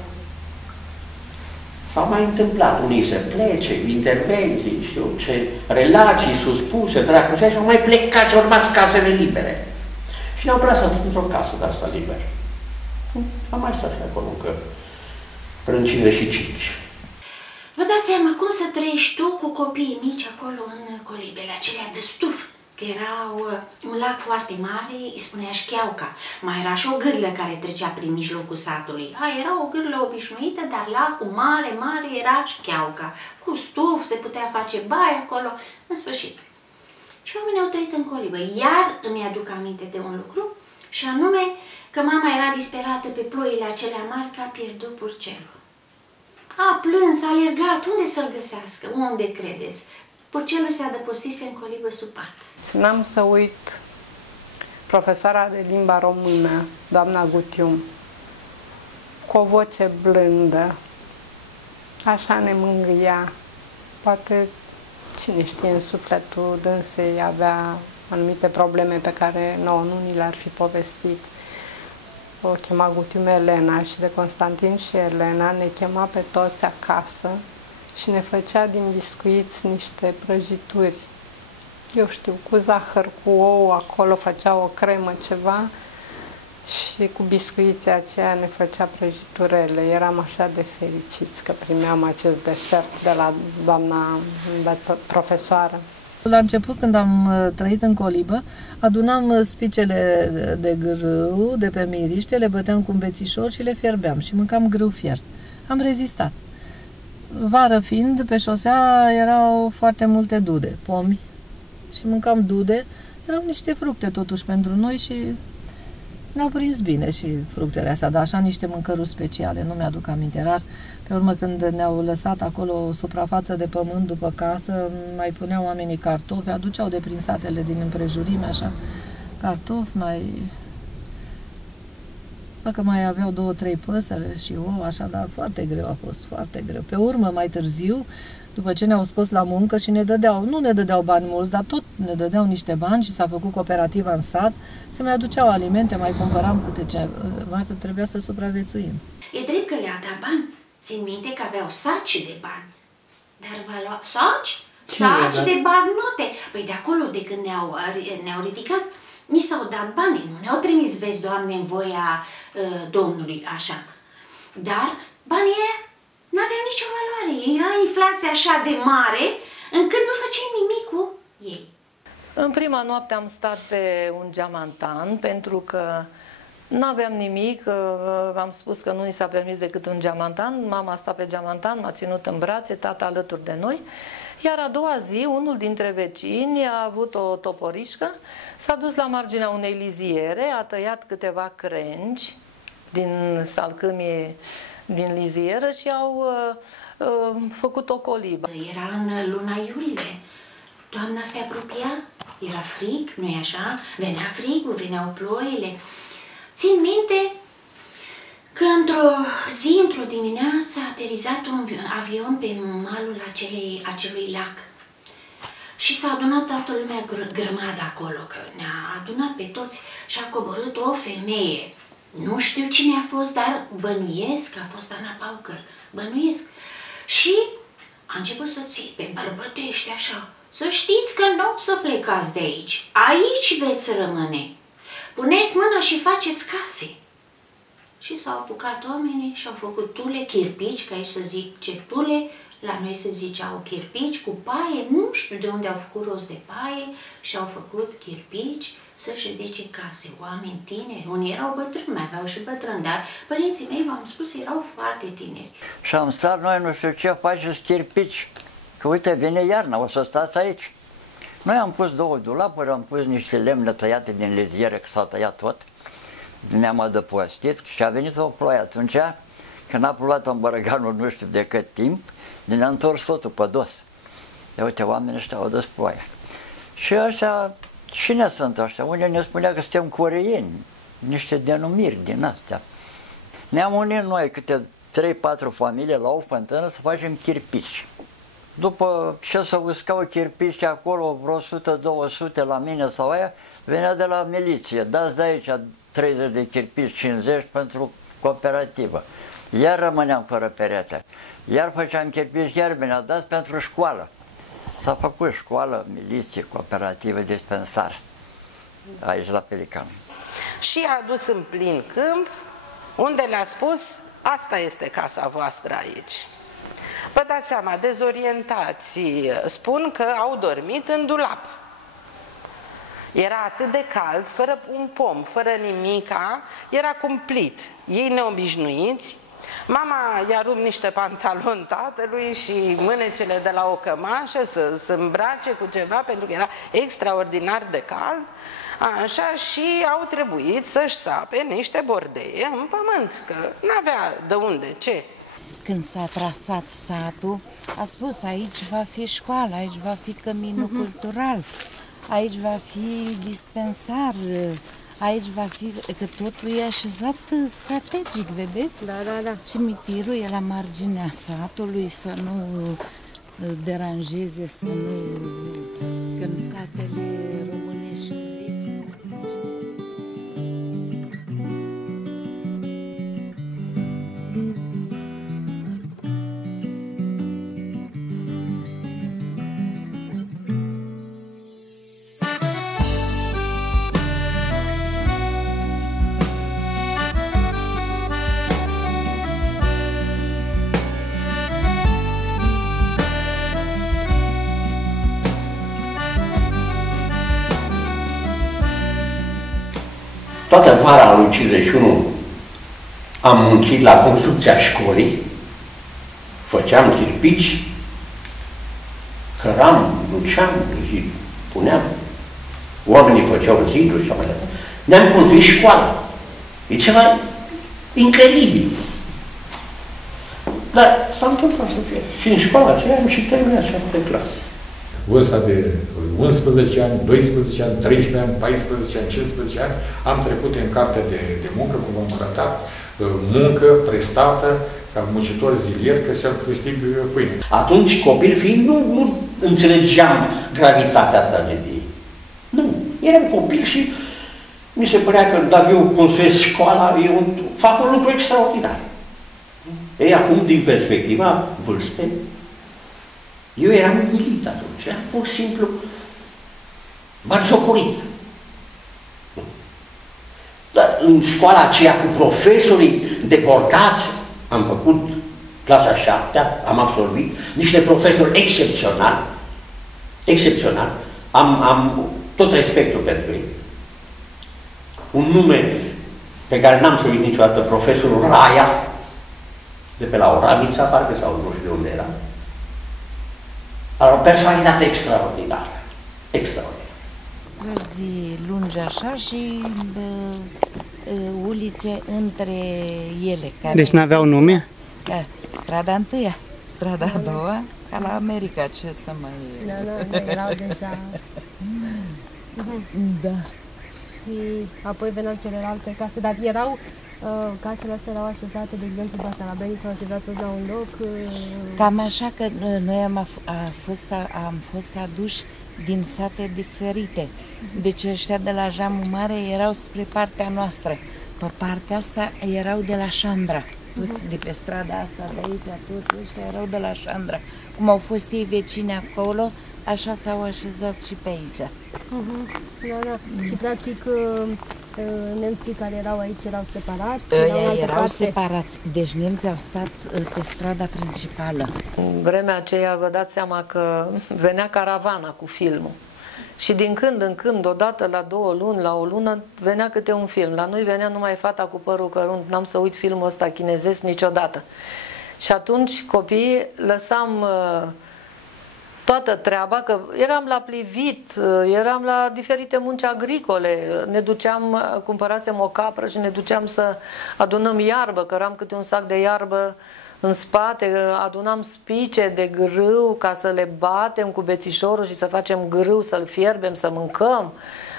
s-au mai întâmplat, unii să plece, intervenții, știu ce, relații suspuse, dracu, și au mai plecat și au urmat casele libere. Și ne-au plasat într-o casă de asta liberă. Am mai stat și acolo încă până în 55. Vă dați seama cum să trăiești tu cu copiii mici acolo în colibele acelea de stuf? Că erau un lac foarte mare, îi spunea Șcheauca. Mai era și o gârlă care trecea prin mijlocul satului. Era o gârlă obișnuită, dar lacul mare era Șcheauca. Cu stuf se putea face baie acolo, în sfârșit. Și oamenii au trăit în colibă. Iar îmi aduc aminte de un lucru, și anume că mama era disperată pe ploile acelea mari că a pierdut purcelul. A plâns, a alergat, unde să-l găsească? Unde credeți? Purcelul se adăpostise în colibă sub pat. N-am să uit profesoara de limba română, doamna Gutium, cu o voce blândă, așa ne mângâia, poate Cine știe, în sufletul dânsei avea anumite probleme pe care nouă nu ni le-ar fi povestit. O chema Gutium Elena și de Constantin și Elena ne chema pe toți acasă și ne făcea din biscuiți niște prăjituri. Eu știu, cu zahăr, cu ou, acolo făcea o cremă, ceva și cu biscuiții aceea ne făcea prăjiturele. Eram așa de fericiți că primeam acest desert de la doamna profesoară. La început, când am trăit în colibă, adunam spicele de grâu de pe miriște, le băteam cu un bețișor și le fierbeam și mâncam grâu fiert. Am rezistat. Vară fiind, pe șosea erau foarte multe dude, pomi și mâncam dude. Erau niște fructe totuși pentru noi și ne-au prins bine și fructele astea, dar așa niște mâncăruri speciale, nu mi-aduc aminte. Rar, pe urmă, când ne-au lăsat acolo o suprafață de pământ după casă, mai puneau oamenii cartofi, aduceau de prin satele din împrejurime, așa, cartofi, dacă mai aveau 2-3 păsări și ouă, așa, dar foarte greu a fost, foarte greu. Pe urmă, mai târziu, după ce ne-au scos la muncă și ne dădeau, nu ne dădeau bani mulți, dar tot ne dădeau niște bani și s-a făcut cooperativa în sat, se mai aduceau alimente, mai cumpăram câte ceva, că trebuia să supraviețuim. E drept că le-a dat bani. Țin minte că aveau saci de bani. Dar va lua saci de bancnote. Păi de acolo, de când ne-au ridicat, ni s-au dat bani. Nu ne-au trimis, vezi, Doamne, în voia Domnului, așa. Dar banii ăia n-aveau nicio valoare. Era inflația așa de mare, încât nu făceai nimic cu ei. În prima noapte am stat pe un geamantan, pentru că n-aveam nimic, v-am spus că nu ni s-a permis decât un geamantan, mama a stat pe geamantan, m-a ținut în brațe, tata alături de noi, iar a doua zi, unul dintre vecini a avut o toporișcă, s-a dus la marginea unei liziere, a tăiat câteva crengi din salcâmie din lizieră și au făcut o colibă. Era în luna iulie, toamna se apropia, era frig, nu-i așa? Venea frigul, veneau ploile. Țin minte că într-o zi, într-o dimineață, a aterizat un avion pe malul acelui lac. Și s-a adunat toată lumea grămadă acolo, că ne-a adunat pe toți și a coborât o femeie. Nu știu cine a fost, dar bănuiesc că a fost Ana Paucăr. Bănuiesc. Și a început să țipe, bărbătește așa. Să știți că nu o să plecați de aici. Aici veți rămâne. Puneți mâna și faceți case. Și s-au apucat oamenii și au făcut tule, chirpici, că aici să zic ce tule, la noi se ziceau chirpici cu paie, nu știu de unde au făcut rost de paie și au făcut chirpici să-și ridice case. Oameni tineri, unii erau bătrâni, mai aveau și bătrâni, dar părinții mei, v-am spus, erau foarte tineri. Și am stat noi, nu știu ce, faceți chirpici, că uite, vine iarna, o să stați aici. Noi am pus 2 dulapuri, am pus niște lemne tăiate din liziere, că s-a tăiat tot. Ne-am adăpostit și a venit o ploaie atunci, când a plouat în Bărăganul nu știu de cât timp, ne-a întors totul pe dos. Ia uite, oamenii ăștia au dus ploaia. Și ăștia, cine sunt ăștia? Unii ne spunea că suntem coreeni, niște denumiri din astea. Ne-am unit noi câte 3-4 familii la o fântână să facem chirpici. După ce se uscau chirpici acolo, vreo 100-200 la mine sau aia, venea de la miliție. Dați de aici 30 de chirpici, 50 pentru cooperativă. Iar rămâneam fără perete. Iar făceam chirpici, iar venea, dați pentru școală. S-a făcut școală, miliție, cooperativă, dispensar. Aici la Pelican. Și a adus în plin câmp, unde le-a spus, asta este casa voastră aici. Vă dați seama, dezorientați spun că au dormit în dulap. Era atât de cald, fără un pom, fără nimica, era cumplit. Ei neobișnuiți, mama i-a rupt niște pantaloni tatălui și mânecele de la o cămașă să se îmbrace cu ceva, pentru că era extraordinar de cald, așa, și au trebuit să-și sape niște bordeie în pământ, că n-avea de unde, ce. Când s-a trasat satul, a spus, aici va fi școală, aici va fi căminul cultural, aici va fi dispensar, aici va fi, că totul e așezat strategic, vedeți? Da, da, da. Cimitirul e la marginea satului, să nu deranjeze, să nu... Că în satele românești vechi... Toată vara lui 51 am muncit la construcția școlii, făceam chirpici, căram, duceam, puneam, oamenii făceau ziduri și așa mai departe. Ne-am construit școala. E ceva incredibil. Dar s-a întâmplat să fie. Și în școala aceea am și terminat 7 clase. Vârsta de 11 ani, 12 ani, 13 ani, 14 ani, 15 ani, am trecut în cartea de muncă, cum am arătat, muncă prestată ca muncitor zilier, că să câștig pâine. Atunci, copil fiind, nu înțelegeam gravitatea tragediei. Nu. Eram copil și mi se părea că dacă eu construiesc școala, eu fac un lucru extraordinar. Ei, acum, din perspectiva vârstei, eu eram umilit atunci, eram pur și simplu batjocorit. Dar în școala aceea cu profesorii deportați, am făcut clasa 7-a, am absolvit, niște profesori excepționali, excepționali, am tot respectul pentru ei. Un nume pe care n-am să-l uit niciodată, profesorul Raia, de pe la Oravița, parcă, sau nu știu de unde era. O personalitate extraordinară. Extraordinară. Străzi lungi așa și ulițe între ele. Care deci n-aveau nume? Strada întâia, strada a doua, ca la America, ce să mai... Da, erau deja... Da. Și apoi veneau celelalte case, dar erau... casele astea erau așezate, de exemplu, basarabenii s-au așezat toți la un loc? Cam așa, că noi am fost aduși din sate diferite. Deci ăștia de la Jamul Mare erau spre partea noastră. Pe partea asta erau de la Șandra. Toți de pe strada asta de aici, toți ăștia erau de la Șandra. Cum au fost ei vecini acolo, așa s-au așezat și pe aici. Da, da. Și practic nemții care erau aici erau separați? Erau separați. Deci nemții au stat pe strada principală. În vremea aceea vă dați seama că venea caravana cu filmul. Și din când în când, odată la 2 luni, la o lună, venea câte un film. La noi venea numai Fata cu părul cărunt. N-am să uit filmul ăsta chinezesc niciodată. Și atunci copiii lăsam toată treaba, că eram la plivit, eram la diferite munci agricole, ne duceam, cumpărasem o capră și ne duceam să adunăm iarbă, căram câte un sac de iarbă în spate, adunam spice de grâu ca să le batem cu bețișorul și să facem grâu, să-l fierbem, să mâncăm,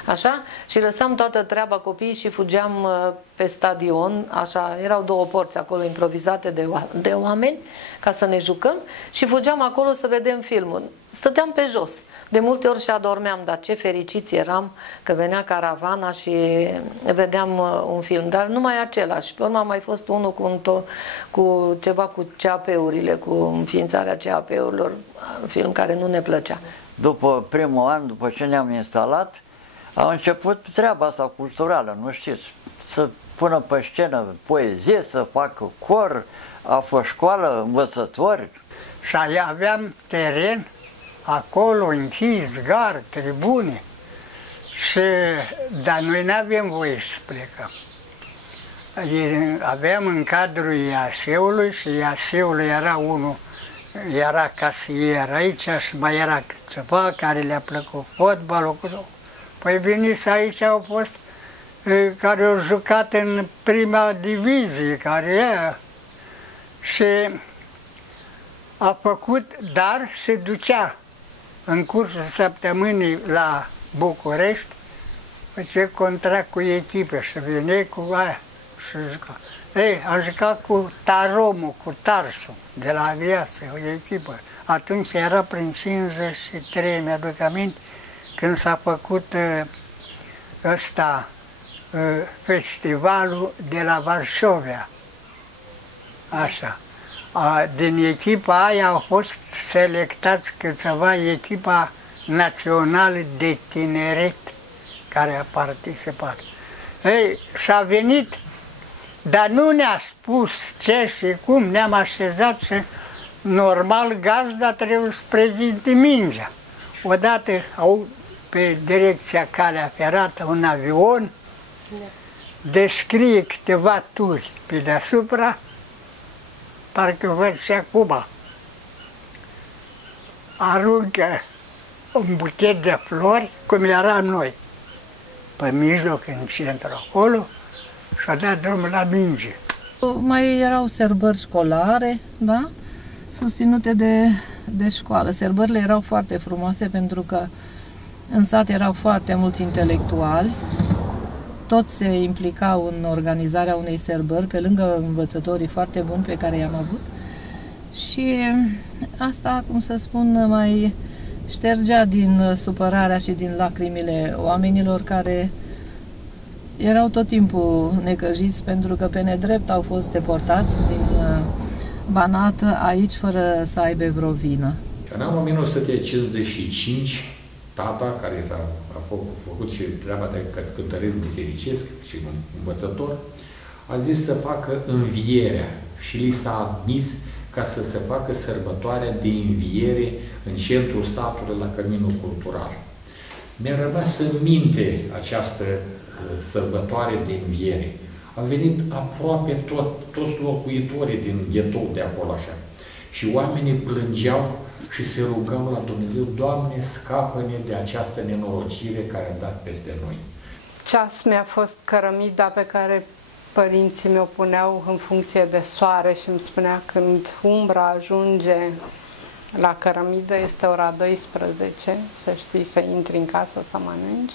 așa, și lăsam toată treaba copiii și fugeam pe stadion, așa, erau 2 porți acolo improvizate de oameni ca să ne jucăm și fugeam acolo să vedem filmul. Stăteam pe jos, de multe ori și adormeam, dar ce fericiți eram că venea caravana și vedeam un film, dar numai același. Pe urmă a mai fost unul cu ceva cu CAP-urile, cu înființarea CAP-urilor, un film care nu ne plăcea. După primul an, după ce ne-am instalat, a început treaba asta culturală, nu știți, să pună pe scenă poezie, să facă cor, a fost școală, învățători. Și aveam teren acolo, închis, gard, tribune. Dar noi nu aveam voie să plecăm. Aveam în cadrul IAS-ului și IAS-ul era unul, era casier aici și mai era ceva care le-a plăcut fotbalul. Păi veniți aici, au fost care au jucat în prima divizie, care e. Și a făcut, dar se ducea în cursul săptămânii la București, făcea contract cu echipe și venea cu aia și juca. Ei, am jucat cu Taromul, cu Tarsu, de la aviație, o echipă. Atunci era prin 53, mi-aduc aminte, când s-a făcut festivalul de la Varșovia. Așa. Din echipa aia au fost selectați câțiva echipa națională de tineret care a participat. Ei, și-a venit, dar nu ne-a spus ce și cum, ne-am așezat și normal gazda trebuie să prezinte mingea. Odată au pe direcția Calea Ferată un avion, descrie câteva turi pe deasupra, parcă văd și acum. Aruncă un buchet de flori, cum era noi, pe mijloc, în centru, acolo, și a dat drumul la minge. Mai erau sărbări școlare, da? Susținute de școală. Sărbările erau foarte frumoase pentru că în sat erau foarte mulți intelectuali, toți se implicau în organizarea unei sărbări, pe lângă învățătorii foarte buni pe care i-am avut. Și asta, cum să spun, mai ștergea din supărarea și din lacrimile oamenilor care erau tot timpul necăjiți pentru că pe nedrept au fost deportați din Banat aici fără să aibă vreo vină. În anul 1955, tata, care a făcut și treaba de cântăresc bisericesc și învățător, a zis să facă învierea și li s-a admis ca să se facă sărbătoarea de înviere în centrul satului la Căminul Cultural. Mi-a rămas în minte această sărbătoare de înviere. Au venit aproape toți locuitorii din ghetou de acolo așa. Și oamenii plângeau și se rugau la Dumnezeu, Doamne, scapă-ne de această nenorocire care a dat peste noi. Ceas mi-a fost cărămida pe care părinții mi-o puneau în funcție de soare și îmi spunea când umbra ajunge la cărămidă, este ora 12, să știi, să intri în casă să mănânci.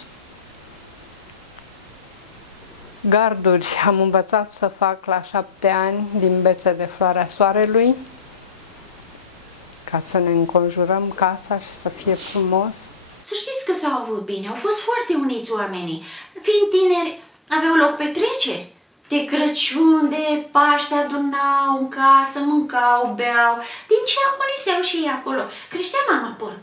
Garduri am învățat să fac la 7 ani din bețe de floarea soarelui, ca să ne înconjurăm casa și să fie frumos. Să știți că s-au avut bine, au fost foarte uniți oamenii. Fiind tineri, aveau loc petreceri. De Crăciun, de Paști se adunau în casă, mâncau, beau. Din ce agoniseau și ei acolo. Creștea mama porc.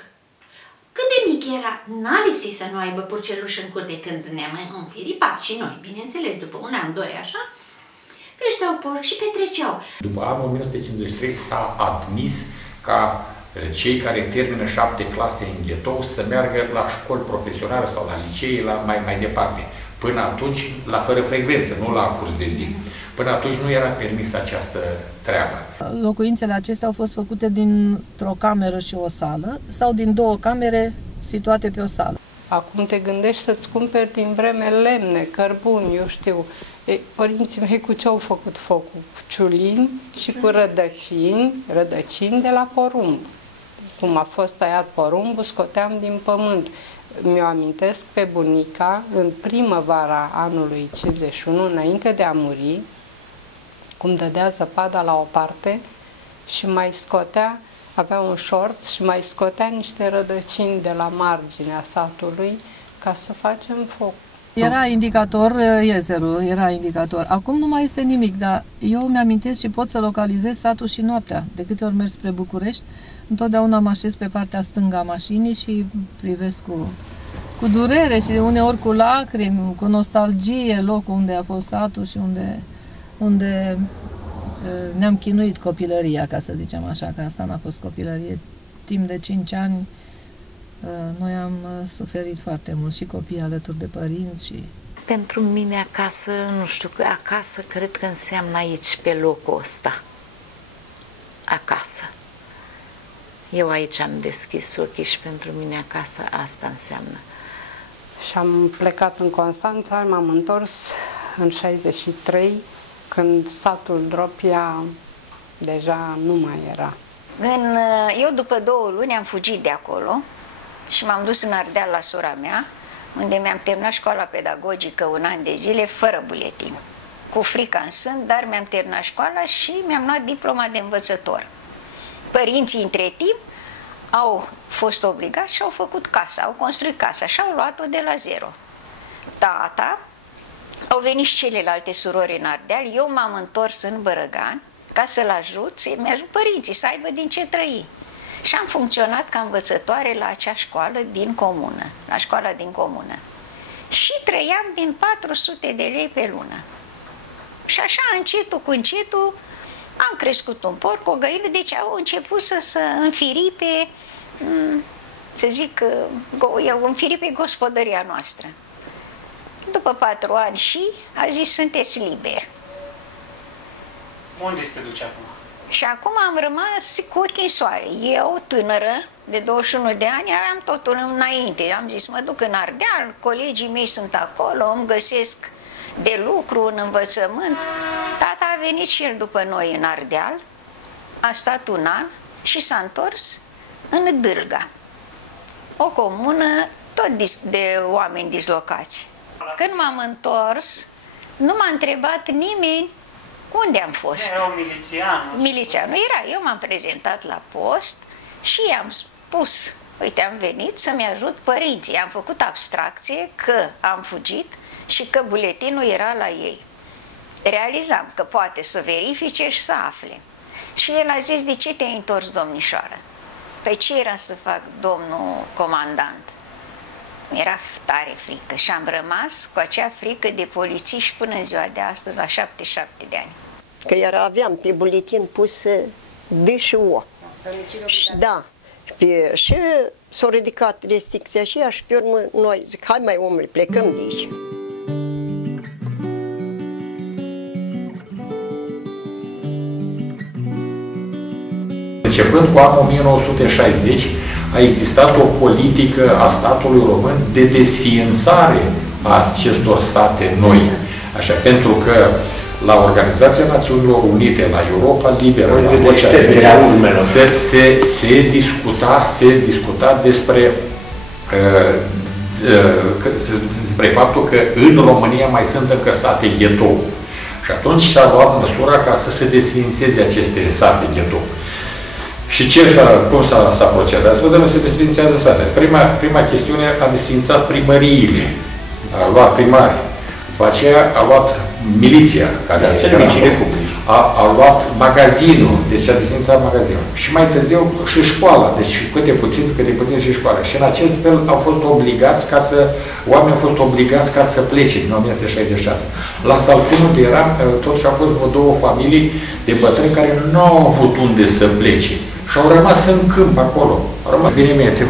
Cât de mic era, n-a lipsit să nu aibă purceluș în curte când ne-am înfiripat și noi, bineînțeles, după un an, doi, așa. Creșteau porc și petreceau. După anul 1953 s-a admis ca cei care termină 7 clase în ghetou să meargă la școli profesionale sau la licee, la mai departe. Până atunci, la fără frecvență, nu la curs de zi. Până atunci nu era permis această treabă. Locuințele acestea au fost făcute dintr-o cameră și o sală sau din 2 camere situate pe o sală. Acum te gândești să-ți cumperi din vreme lemne, cărbuni, eu știu. Părinții mei cu ce au făcut focul? Cu ciulini și cu rădăcini de la porumb. Cum a fost tăiat porumbul, scoteam din pământ. Mi-o amintesc pe bunica, în primăvara anului 51, înainte de a muri, cum dădea zăpada la o parte și mai scotea, avea un șorț și mai scotea niște rădăcini de la marginea satului ca să facem foc. Era indicator, iezerul era indicator. Acum nu mai este nimic, dar eu mi-amintesc și pot să localizez satul și noaptea. De câte ori merg spre București, întotdeauna mă așez pe partea stângă a mașinii și privesc cu durere și uneori cu lacrimi, cu nostalgie locul unde a fost satul și unde ne-am chinuit copilăria, ca să zicem așa, că asta n-a fost copilărie. Timp de 5 ani noi am suferit foarte mult și copiii alături de părinți și... Pentru mine acasă, nu știu, acasă cred că înseamnă aici, pe locul ăsta. Acasă. Eu aici am deschis ochii și pentru mine acasă asta înseamnă. Și am plecat în Constanța, m-am întors în 63, când satul Dropia deja nu mai era. Eu după 2 luni am fugit de acolo și m-am dus în Ardeal la sora mea, unde mi-am terminat școala pedagogică 1 an de zile fără buletin. cu frica în sân, dar mi-am terminat școala și mi-am luat diploma de învățător. Părinții între timp au fost obligați și au făcut casa, au construit casa și au luat-o de la zero. Tata, au venit și celelalte surori în Ardeal, eu m-am întors în Bărăgan ca să-l ajut, să-mi ajut părinții să aibă din ce trăi. Și am funcționat ca învățătoare la acea școală din comună, la școala din comună. Și trăiam din 400 de lei pe lună. Și așa, încetul cu încetul, am crescut un porc, o găină, deci au început să înfiripe, să zic, înfiripe gospodăria noastră. După 4 ani și a zis, sunteți liberi. Unde se duce acum? Și acum am rămas cu ochii în soare. Eu, tânără, de 21 de ani, aveam totul înainte. Am zis, mă duc în Ardeal, colegii mei sunt acolo, îmi găsesc de lucru în învățământ. Tata a venit și el după noi în Ardeal, a stat un an și s-a întors în Dârga, o comună tot de oameni dislocați. Când m-am întors, nu m-a întrebat nimeni unde am fost. Era un milițian. Milițianul era. Eu m-am prezentat la post și i-am spus, uite, am venit să-mi ajut părinții. Am făcut abstracție că am fugit și că buletinul era la ei. Realizam că poate să verifice și să afle. Și el a zis, de ce te-ai întors, domnișoară? Păi ce era să fac, domnul comandant? Mi-era tare frică și am rămas cu acea frică de polițiști până în ziua de astăzi, la 77 de ani. Că aveam pe buletin pus D și O. Da. Și s-a ridicat restricția aceea și pe urmă noi zic, hai mai omule, plecăm de aici. Începând cu anul 1960, a existat o politică a statului român de desființare a acestor sate noi. Așa, pentru că la Organizația Națiunilor Unite, la Europa Liberă, se discuta despre faptul că în România mai sunt încă sate ghetou. Și atunci s-a luat măsura ca să se desființeze aceste sate ghetou. Și cum s-a procedat? Să vedem, se desființează satele. Prima chestiune a desființat primăriile, a luat primarii. După aceea a luat miliția, care a luat magazinul, deci a desființat magazinul. Și mai târziu și școala, deci câte puțin și școala. Și în acest fel oamenii au fost obligați ca să plece în 1966. La Salcâmă, unde eram, totuși au fost vreo 2 familii de bătrâni care nu au avut unde să plece. Și au rămas în câmp acolo. Bine mie, te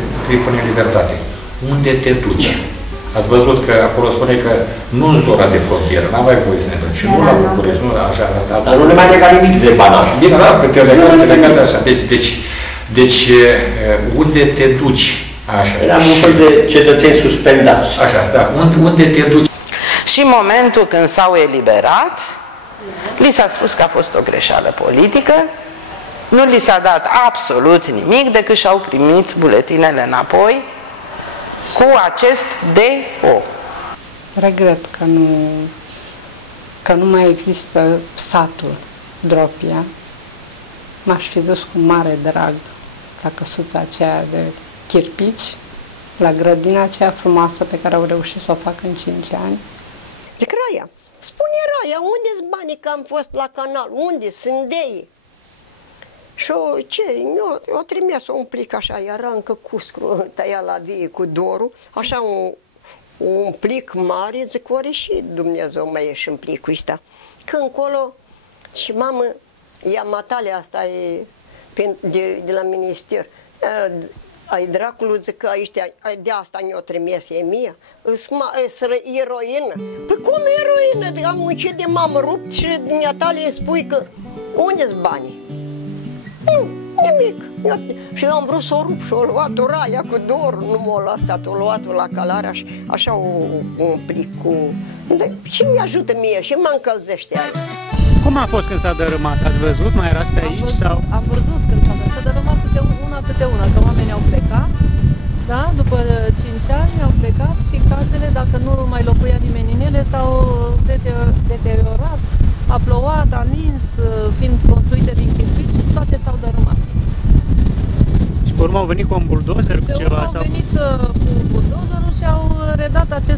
pune în libertate. Unde te duci? Ați văzut că acolo spune că nu în zona de frontieră, n-aveai voie să ne duci. Și nu la București, nu la așa. Dar nu le mai lega nimic de bani. Bine, las că te legat așa. Deci, unde te duci? Așa. Era un fel de cetățeni suspendați. Așa, da. Unde te duci? Și în momentul când s-au eliberat, li s-a spus că a fost o greșeală politică, nu li s-a dat absolut nimic decât și-au primit buletinele înapoi cu acest DO. Regret că nu mai există satul Dropia. M-aș fi dus cu mare drag la căsuța aceea de chirpici, la grădina aceea frumoasă pe care au reușit să o facă în 5 ani. Zic, Raia, spune Raia, unde-s banii că am fost la canal? Unde sunt de ei? Și eu trimis un plic așa, era încă cuscru tăiat la vie cu dorul, așa un plic mare, zic, ori și Dumnezeu mai ieși în plicul ăsta. Că încolo, și mamă, ia matale asta e de la minister, ai dracului, zic că ăștia, de asta ne-o trimis e mie, e eroină. Păi cum eroină? Am muncit de m-am rupt și dumneatale îmi spui că unde-s banii? Nimic. Și eu am vrut să o rup și o luat-o Raia cu dor, nu m-a lăsat, o luat-o la Călarea, așa un plic cu... Și mi ajută mie și mă încălzește aia. Cum a fost când s-a dărâmat? Ați văzut? Mai erați pe aici? Am văzut când s-a dărâmat câte una, că oamenii au plecat, da? După 5 ani au plecat și casele, dacă nu mai locuia nimeni în ele, s-au deteriorat, a plouat, a nins, fiind construite din chirpici, toate s-au dărâmat. Și pe urmă au venit cu un buldozer, cu ceva? Au venit cu buldozerul și au redat acest